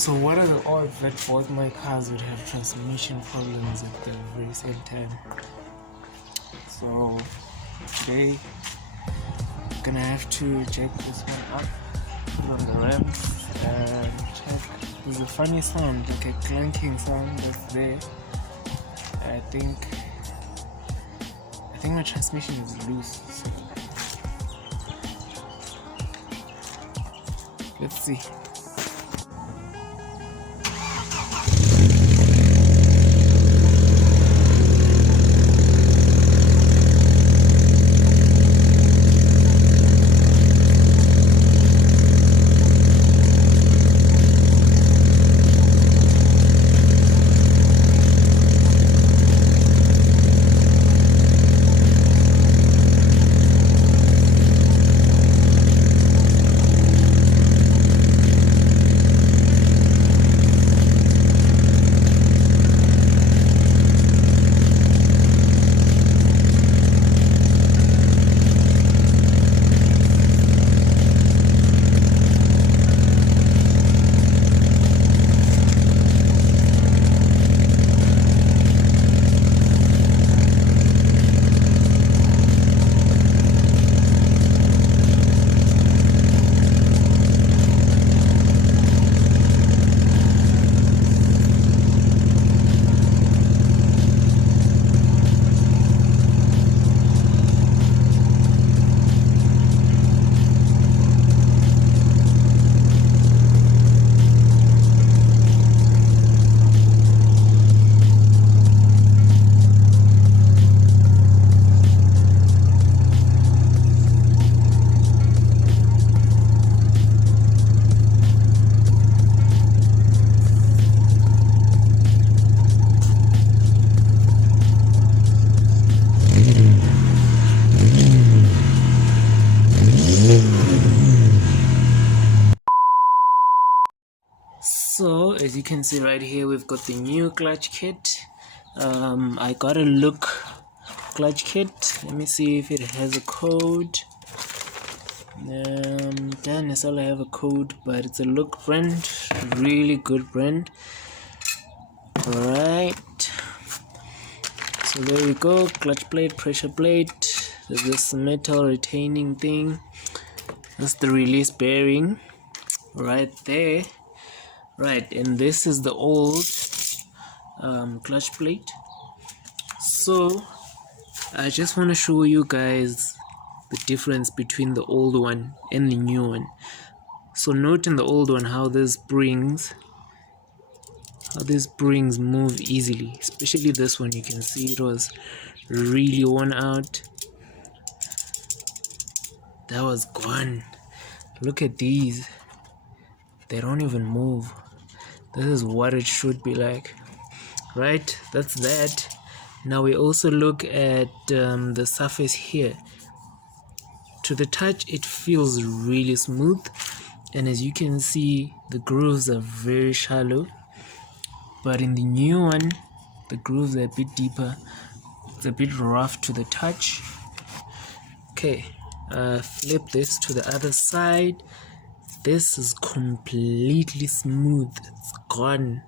So what are the odds that both my cars would have transmission problems at the very same time? So today I'm gonna have to check this one up, put it on the ramps and check. There's a funny sound, like a clanking sound that's there. I think my transmission is loose. So let's see. So as you can see right here, we've got the new clutch kit. I got a look clutch kit. Let me see if it has a code. Doesn't necessarily have a code, but it's a look brand, really good brand. Alright, so there we go. Clutch plate, pressure plate. There's this metal retaining thing. That's the release bearing right there. Right, and this is the old clutch plate. So I just want to show you guys the difference between the old one and the new one. So note in the old one how these springs move easily, especially this one. You can see it was really worn out. That was gone. Look at these, they don't even move. This is what it should be like, right? That's that. Now we also look at the surface here. To the touch it feels really smooth, and as you can see the grooves are very shallow, but in the new one the grooves are a bit deeper. It's a bit rough to the touch. Okay, flip this to the other side. This is completely smooth. It's gone.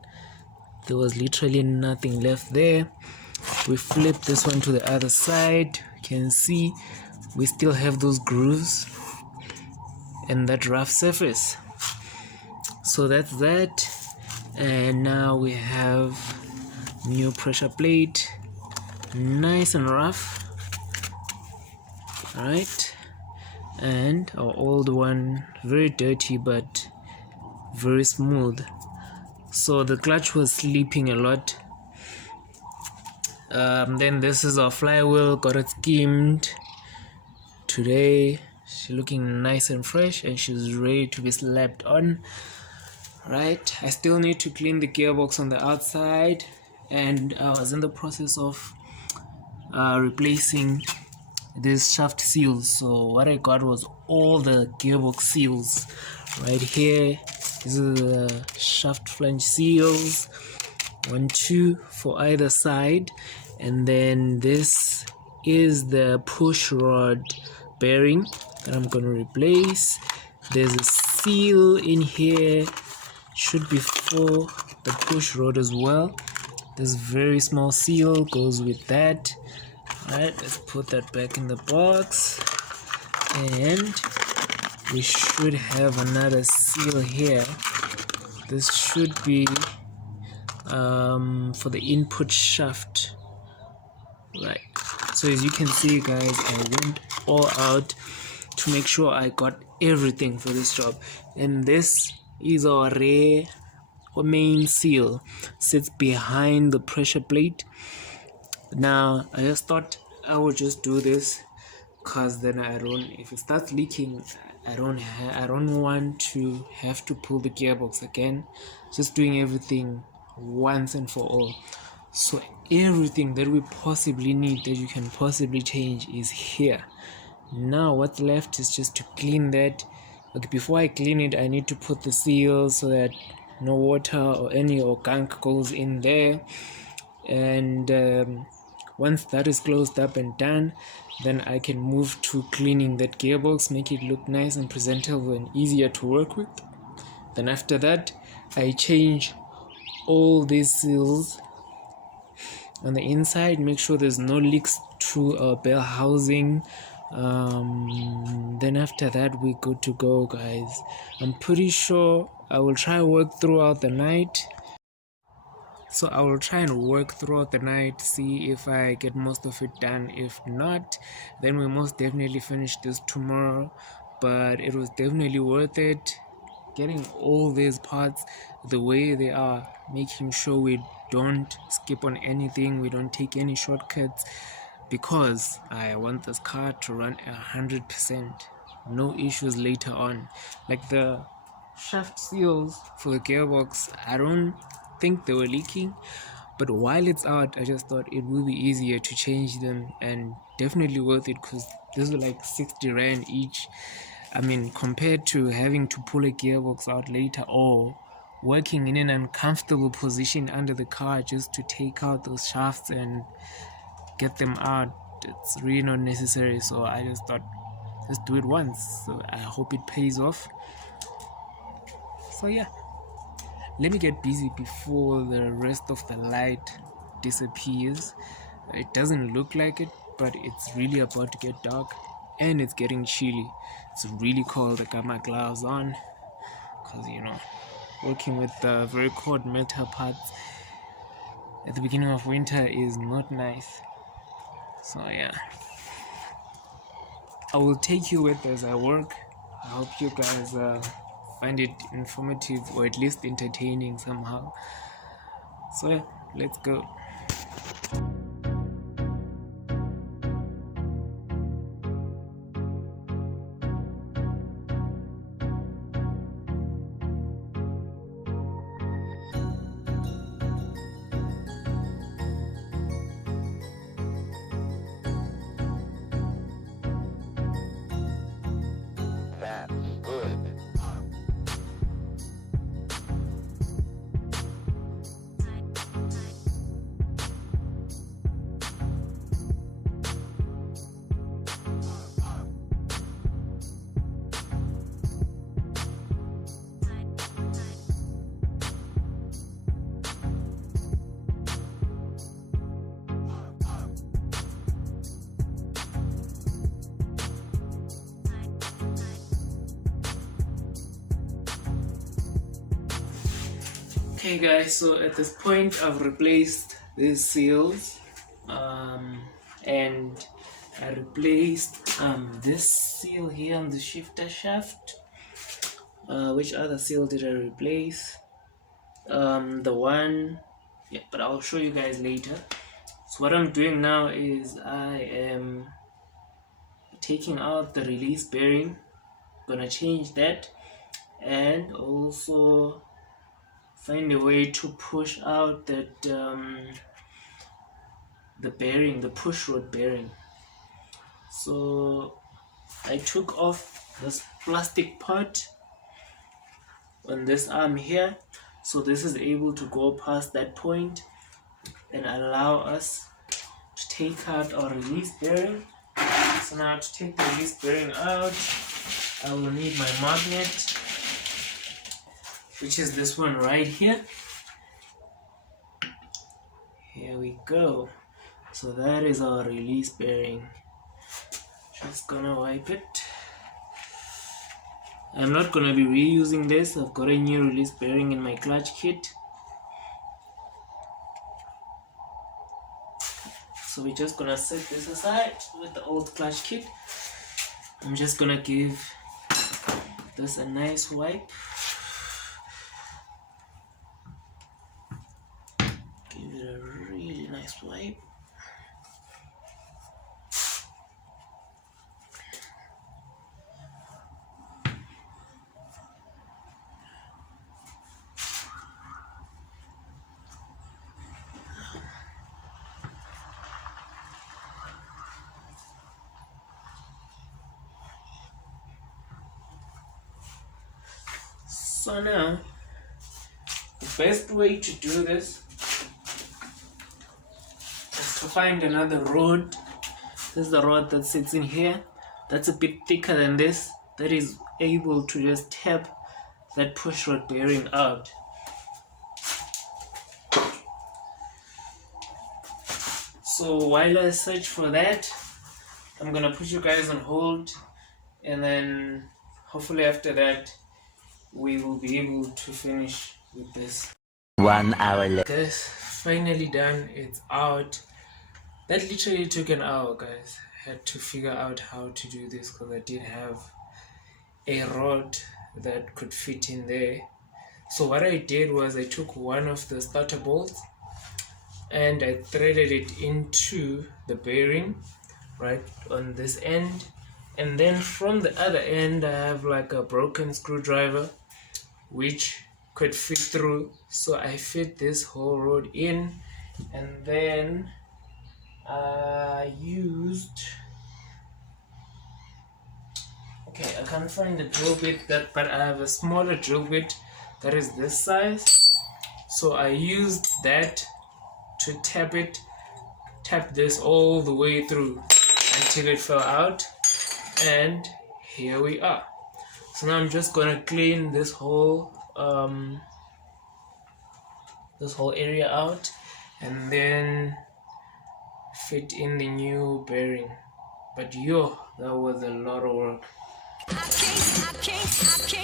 There was literally nothing left there. We flip this one to the other side. You can see we still have those grooves and that rough surface. So that's that. And now we have new pressure plate, nice and rough. Alright, and our old one very dirty but very smooth. So the clutch was sleeping a lot. Then this is our flywheel, got it skimmed today. She's looking nice and fresh and she's ready to be slapped on. Right, I still need to clean the gearbox on the outside, and I was in the process of replacing these shaft seals. So what I got was all the gearbox seals right here. These are the shaft flange seals, 1, 2 for either side, and then this is the push rod bearing that I'm going to replace. There's a seal in here should be for the push rod as well. This very small seal goes with that. Alright, let's put that back in the box, and we should have another seal here. This should be for the input shaft. Right, so as you can see guys, I went all out to make sure I got everything for this job, and this is our rear or main seal, sits behind the pressure plate. Now I just thought I would just do this because then I don't, if it starts leaking, I don't want to have to pull the gearbox again. Just doing everything once and for all. So everything that we possibly need, that you can possibly change, is here. Now what's left is just to clean that. Okay, before I clean it, I need to put the seal so that no water or any gunk goes in there. And once that is closed up and done, then I can move to cleaning that gearbox, make it look nice and presentable and easier to work with. Then after that, I change all these seals on the inside, make sure there's no leaks to our bell housing. Then after that, we're good to go, guys. I'm pretty sure I will try and work throughout the night. So I will try and work throughout the night, see if I get most of it done. If not, then we most definitely finish this tomorrow. But it was definitely worth it, getting all these parts the way they are, making sure we don't skip on anything, we don't take any shortcuts, because I want this car to run 100%, no issues later on. Like the shaft seals for the gearbox, I don't think they were leaking, but while it's out, I just thought it would be easier to change them, and definitely worth it because these were like 60 rand each. I mean, compared to having to pull a gearbox out later or working in an uncomfortable position under the car just to take out those shafts and get them out, it's really not necessary. So I just thought, just do it once. So I hope it pays off. So yeah, let me get busy before the rest of the light disappears. It doesn't look like it, but it's really about to get dark and it's getting chilly. It's really cold. I got my gloves on because, you know, working with very cold metal parts at the beginning of winter is not nice. So yeah, I will take you with as I work. I hope you guys find it informative or at least entertaining somehow. So yeah, let's go. That's good. Okay guys, so at this point I've replaced these seals, and I replaced this seal here on the shifter shaft. Which other seal did I replace? The one, yeah, but I'll show you guys later. So what I'm doing now is I am taking out the release bearing, gonna change that, and also find a way to push out that the bearing, the push rod bearing. So I took off this plastic part on this arm here, so this is able to go past that point and allow us to take out our release bearing. So now to take the release bearing out, I will need my magnet. which is this one right here. Here we go. So that is our release bearing. Just gonna wipe it. I'm not gonna be reusing this. I've got a new release bearing in my clutch kit. So we're just gonna set this aside with the old clutch kit. I'm just gonna give this a nice wipe. Give it a really nice wipe. So now, the best way to do this is to find another rod. This is the rod that sits in here. That's a bit thicker than this. That is able to just tap that push rod bearing out. So while I search for that, I'm gonna put you guys on hold, and then hopefully after that we will be able to finish with this. 1 hour later. Guys, finally done. It's out. That literally took an hour, guys. I had to figure out how to do this because I didn't have a rod that could fit in there. So what I did was I took one of the starter bolts and I threaded it into the bearing right on this end, and then from the other end I have like a broken screwdriver which could fit through. So I fit this whole rod in, and then I used, okay, I can't find the drill bit but I have a smaller drill bit that is this size. So I used that to tap this all the way through until it fell out, and here we are. So now I'm just gonna clean this whole area out and then fit in the new bearing. But yo, that was a lot of work. I can't stay.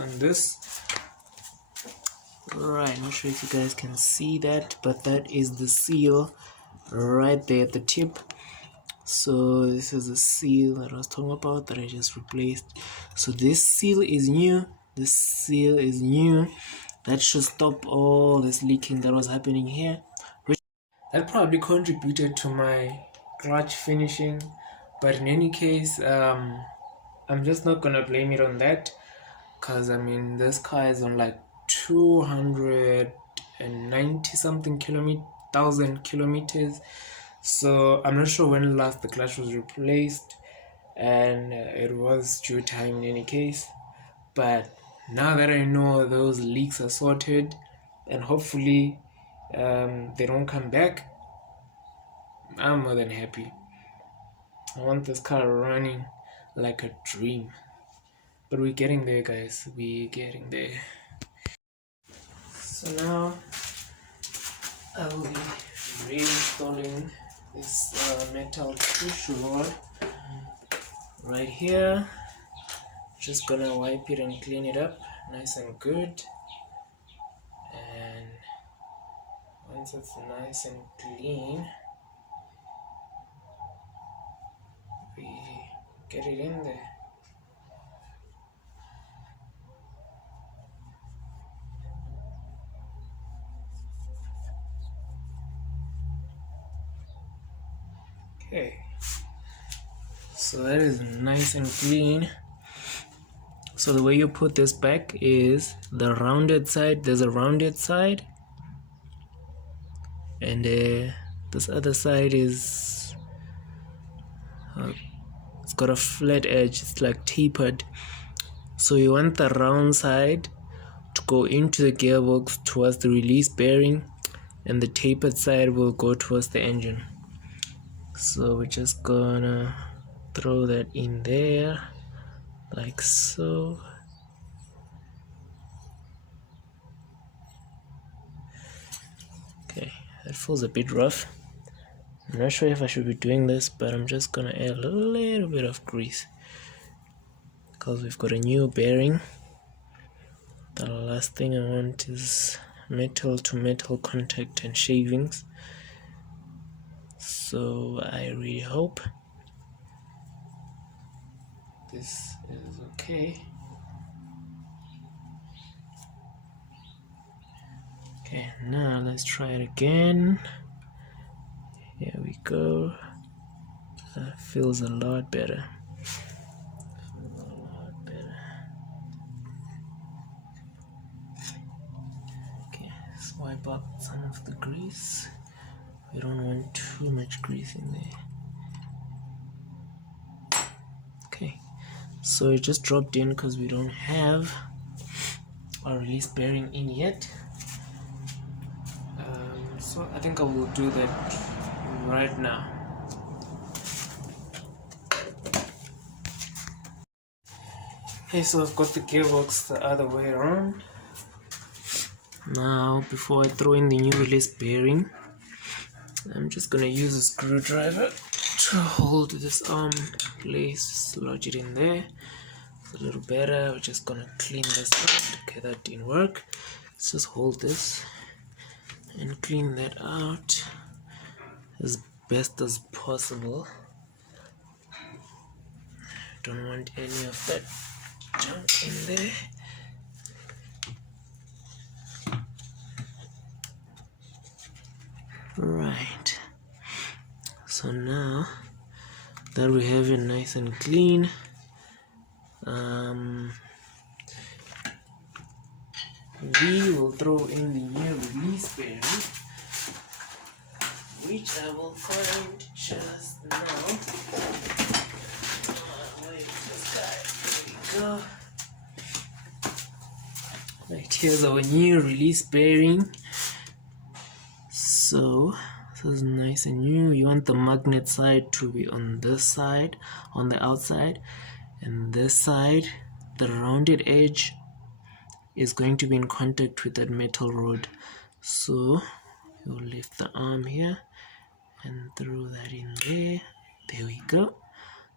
On this, Right, not sure if you guys can see that, but that is the seal right there at the tip. So this is the seal that I was talking about that I just replaced. So this seal is new. This seal is new. That should stop all this leaking that was happening here. That probably contributed to my clutch finishing, but in any case, I'm just not gonna blame it on that, because I mean this car is on like 290 something thousand kilometers, so I'm not sure when last the clutch was replaced, and it was due time in any case. But now that I know those leaks are sorted, and hopefully they don't come back, I'm more than happy. I want this car running like a dream. But we're getting there, guys. We're getting there. So now I will be reinstalling this metal push rod right here. Just gonna wipe it and clean it up nice and good. And once it's nice and clean, we get it in there. Okay, so that is nice and clean. So the way you put this back is the rounded side. There's a rounded side, and this other side is it's got a flat edge. It's like tapered. So you want the round side to go into the gearbox towards the release bearing, and the tapered side will go towards the engine. So we're just gonna throw that in there like so. Okay, that feels a bit rough. I'm not sure if I should be doing this, but I'm just gonna add a little bit of grease because we've got a new bearing. The last thing I want is metal to metal contact and shavings. So I really hope this is okay. Okay, now let's try it again. Here we go. That feels a lot better. Okay, let's wipe up some of the grease. We don't want too much grease in there. Okay, so it just dropped in because we don't have our release bearing in yet. So I think I will do that right now. Okay, so I've got the gearbox the other way around. Now, before I throw in the new release bearing, I'm just gonna use a screwdriver to hold this arm in place. Just lodge it in there. It's a little better. We're just gonna clean this up. Okay, that didn't work. Let's just hold this and clean that out as best as possible. Don't want any of that junk in there. Right, so now that we have it nice and clean, we will throw in the new release bearing, which I will find just now. Wait, this guy, there we go. Right, here's our new release bearing. So this is nice and new. You want the magnet side to be on this side, on the outside, and this side, the rounded edge, is going to be in contact with that metal rod. So you'll lift the arm here and throw that in there. There we go.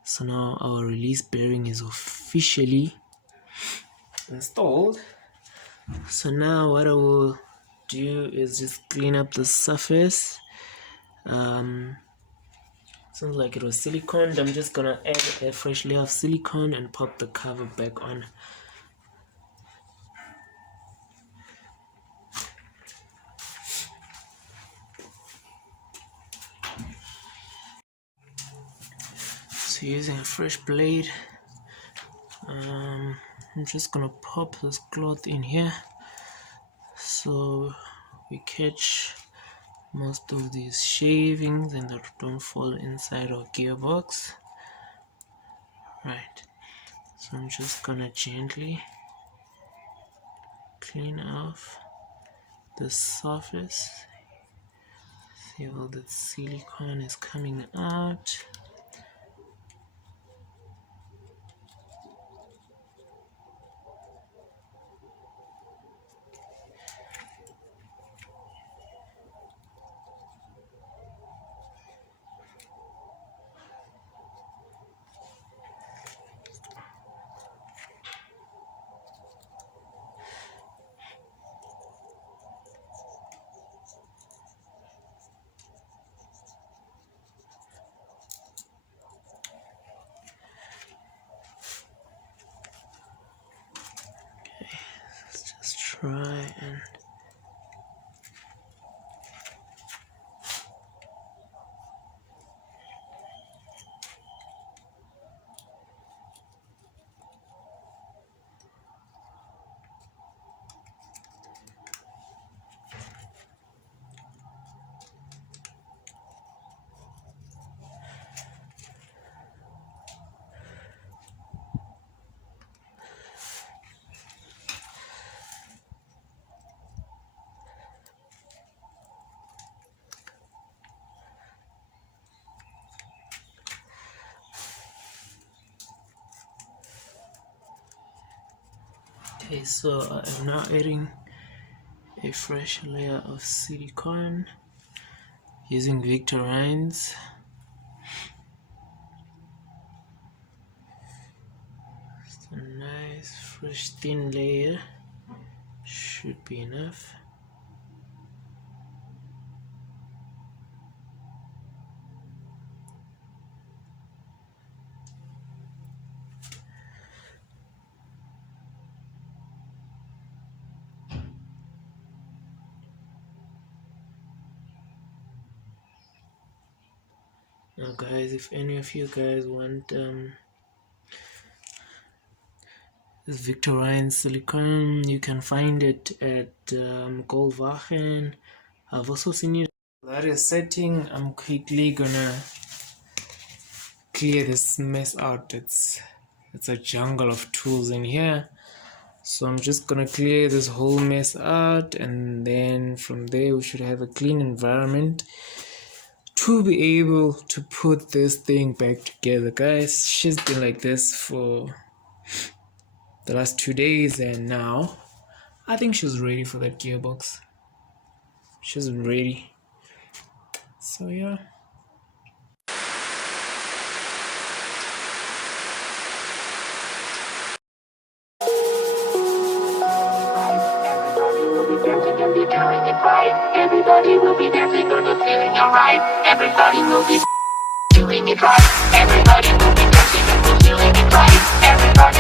So now our release bearing is officially installed. So now what I will do is just clean up the surface. Sounds like it was silicone. I'm just gonna add a fresh layer of silicone and pop the cover back on. So using a fresh blade, I'm just gonna pop this cloth in here so we catch most of these shavings and that don't fall inside our gearbox. Right, so I'm just gonna gently clean off the surface. See, all that silicone is coming out. Let's just try and okay, so I'm now adding a fresh layer of silicone using Victorines. Just a nice fresh thin layer should be enough. Now guys, if any of you guys want this Victorine silicone, you can find it at Goldwagen. I've also seen it. That is setting. I'm quickly gonna clear this mess out. It's a jungle of tools in here. So I'm just gonna clear this whole mess out, and then from there we should have a clean environment to be able to put this thing back together. Guys, she's been like this for the last 2 days, and now I think she's ready for that gearbox. She's ready. So yeah. Everybody will be dancing on the feeling alright. Everybody will be doing it right. Everybody will be dancing and feeling it right. Everybody